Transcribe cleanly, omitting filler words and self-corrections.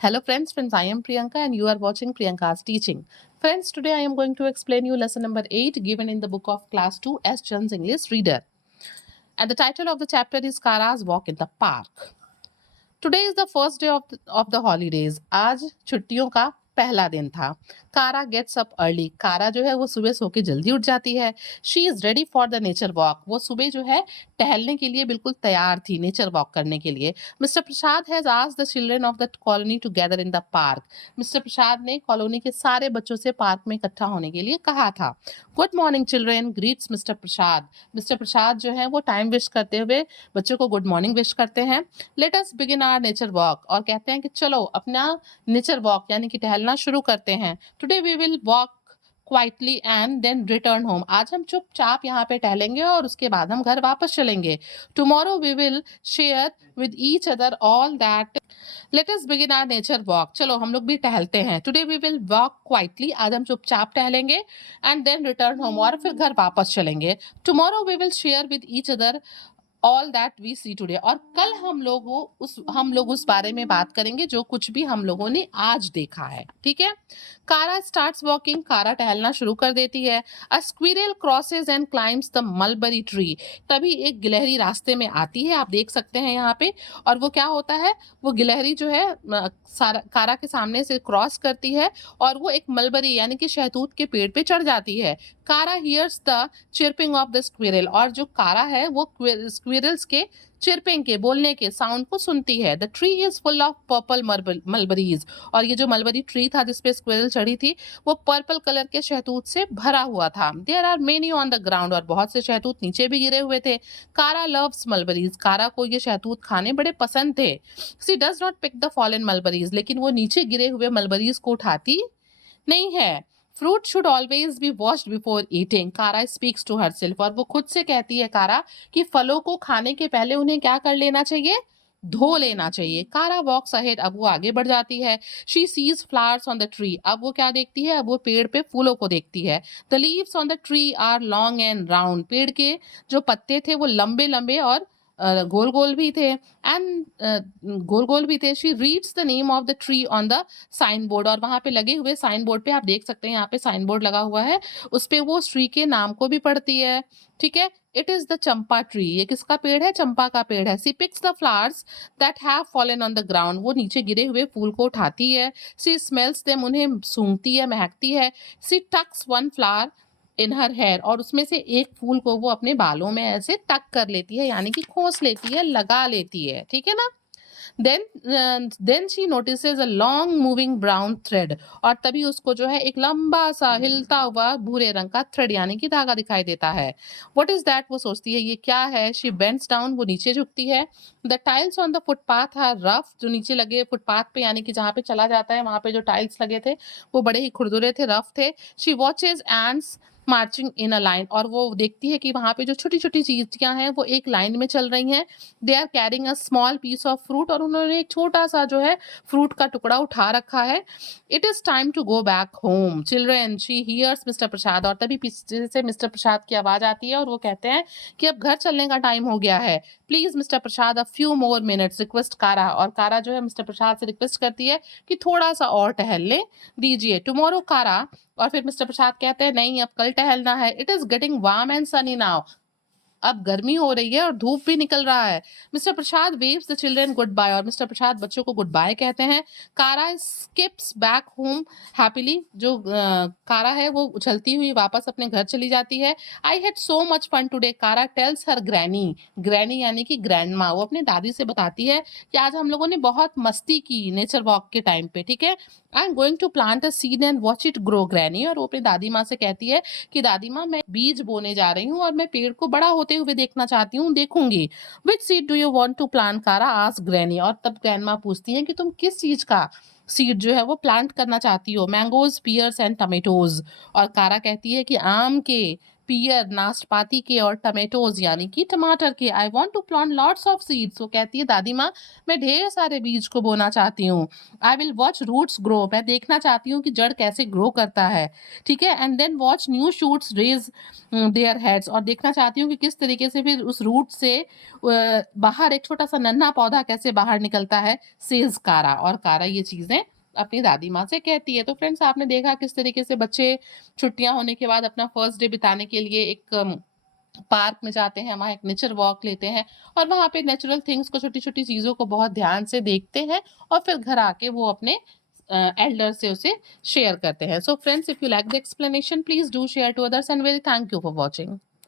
Hello friends, I am Priyanka and you are watching Priyanka's teaching. Friends, today I am going to explain you lesson number 8 given in the book of class 2 as Chund's English Reader. And the title of the chapter is Kara's Walk in the Park. Today is the first day of the holidays. आज छुट्टियों का पहला दिन था. कारा gets up early. कारा जो है वो सुबह सो के जल्दी उठ जाती है. She is ready for the nature walk. वो सुबह जो है टहलने के लिए बिल्कुल तैयार थी नेचर वॉक करने के लिए. Mister Prasad has asked the children of the colony to gather in the park. Mister Prasad ने कॉलोनी के सारे बच्चों से पार्क में इकट्ठा होने के लिए कहा था. Good morning children greets mister Prasad. Mister Prasad जो है वो टाइम वेस्ट करते हुए बच्चों को गुड मॉर्निंग विश करते हैं. Let us begin our nature walk. और कहते हैं कि चलो अपना नेचर वॉक यानी कि टहलना शुरू करते हैं. Today we will walk quietly and then return home. आज हम चुपचाप यहाँ पे टहलेंगे और उसके बाद हम घर वापस चलेंगे. Tomorrow we will share with each other all that. Let us begin our nature walk. चलो हम लोग भी टहलते हैं. Today we will walk quietly. आज हम चुपचाप टहलेंगे एंड देन रिटर्न होम और फिर घर वापस चलेंगे. Tomorrow we will share with each other all that we see today. और कल हम लोग उस बारे में बात करेंगे जो कुछ भी हम लोगों ने आज देखा है. ठीक है. कारा स्टार्ट्स वॉकिंग. कारा टहलना शुरू कर देती है. अ squirrel crosses and climbs the mulberry tree. तभी एक गिलहरी रास्ते में आती है. आप देख सकते हैं यहाँ पे. और वो क्या होता है, वो गिलहरी जो है कारा के सामने से क्रॉस करती है और वो एक मलबरी यानी कि शहतूत के पेड़ पे चढ़ जाती है. Kara hears the chirping of the squirrel. और जो कारा है वो स्क्विरल्स के चिरपिंग के बोलने के साउंड को सुनती है. The tree is full of purple mulberries. और ये जो मलबरी ट्री था जिसपे स्क्विरल चढ़ी थी वो पर्पल कलर के शहतूत से भरा हुआ था. There are many on the ground. और बहुत से शहतूत नीचे भी गिरे हुए थे. कारा लव्स मलबरीज. कारा को ये शहतूत खाने बड़े पसंद थे. She does not pick the fallen mulberries. लेकिन वो नीचे गिरे हुए मलबरीज को उठाती नहीं है. Fruit should always be washed before eating. कारा स्पीक्स टू हरसेल्फ. और वो खुद से कहती है कारा कि फलों को खाने के पहले उन्हें क्या कर लेना चाहिए, धो लेना चाहिए. कारा वॉक्स अहेड. अब वो आगे बढ़ जाती है. She sees flowers on the tree. अब वो क्या देखती है, अब वो पेड़ पे फूलों को देखती है. The leaves on the tree are long and round. पेड़ के जो पत्ते थे वो लंबे लंबे और गोल गोल भी थे. गोल गोल भी थे. She reads the name of the tree on the sign board. और वहां पे लगे हुए साइन बोर्ड पे आप देख सकते हैं, यहाँ पे साइन बोर्ड लगा हुआ है, उस पे वो ट्री के नाम को भी पढ़ती है. ठीक है. It is the champa tree. ये किसका पेड़ है, चंपा का पेड़ है. She picks the flowers that have fallen on the ground. वो नीचे गिरे हुए फूल को उठाती है. She smells them. उन्हें सूंघती है, महकती है. She tucks one flower in her hair. और उसमें से एक फूल को वो अपने बालों में ऐसे टक कर लेती है यानी कि खोस लेती है, लगा लेती है. ठीक है ना. Then she notices a long moving brown thread. और तभी उसको जो है एक लंबा सा हिलता हुआ भूरे रंग का थ्रेड यानी कि धागा दिखाई देता है. What is that. वो सोचती है ये क्या है. She bends down. वो नीचे झुकती है. The tiles on the footpath are rough. जो नीचे लगे फुटपाथ पे यानी कि जहाँ पे चला जाता है वहां पे जो टाइल्स लगे थे वो बड़े ही खुरदुरे थे, रफ थे. She watches ends marching in a line. और वो देखती है कि वहां पे जो छोटी छोटी चीटियां हैं वो एक लाइन में चल रही हैं. They are carrying a small piece of fruit. और उन्होंने एक छोटा सा जो है फ्रूट का टुकड़ा उठा रखा है. It is time to go back home children. She hears mister Prasad. और तभी पीछे से मिस्टर प्रसाद की आवाज आती है और वो कहते हैं कि अब घर चलने का टाइम हो गया है. Please mister Prasad a few more minutes request कारा. और कारा जो है मिस्टर प्रसाद से रिक्वेस्ट करती है कि थोड़ा सा और टहल ले दीजिए. टुमारो कारा. और फिर मिस्टर प्रसाद कहते हैं नहीं अब कल टहलना है. It is getting warm and Sunny now. अब गर्मी हो रही है और धूप भी निकल रहा है. Mister Prasad waves the children good bye. और मिस्टर प्रसाद बच्चों को गुड बाय कहते हैं. कारा स्किप्स बैक होम हैप्पीली. जो कारा है वो उछलती हुई वापस अपने घर चली जाती है. I had so much fun today. Kara tells her granny. Granny यानी कि ग्रैंड माँ. वो अपनी दादी से बताती है कि आज हम लोगों ने बहुत मस्ती की नेचर वॉक के टाइम पे. ठीक है. I am going to plant a seed and watch it grow granny. और वो अपनी दादी माँ से कहती है कि दादी माँ मैं बीज बोने जा रही हूँ और मैं पेड़ को बड़ा होते हुए देखना चाहती हूँ, देखूंगी. Which seed do you want to plant Kara asked granny. और तब ग्रैंडमा पूछती है कि तुम किस चीज का सीड जो है वो प्लांट करना चाहती हो. Mangoes, pears and tomatoes. और कारा कहती है कि आम के, पियर नाशपाती के और टमेटोज यानी कि टमाटर के। I want to plant lots of seeds. वो कहती है दादी माँ मैं ढेर सारे बीज को बोना चाहती हूँ। I will watch roots grow. मैं देखना चाहती हूँ कि जड़ कैसे ग्रो करता है। ठीक है, and then watch new shoots raise their heads. और देखना चाहती हूँ कि किस तरीके से फिर उस रूट से बाहर एक छोटा सा नन्हा पौधा कैसे बाहर निकलता है। सेज कारा। और कारा ये चीजें अपनी दादी माँ से कहती है। तो फ्रेंड्स आपने देखा किस तरीके से बच्चे छुट्टियां होने के बाद अपना फर्स्ट डे बिताने के लिए एक पार्क में जाते हैं, वहाँ एक नेचर वॉक लेते हैं और वहाँ पे नेचुरल थिंग्स को, छोटी-छोटी चीज़ों को बहुत ध्यान से देखते हैं और फिर घर आके वो अपने एल्डर से उसे शेयर करते हैं। So friends, if you like the explanation please do share to others and very thank you for watching.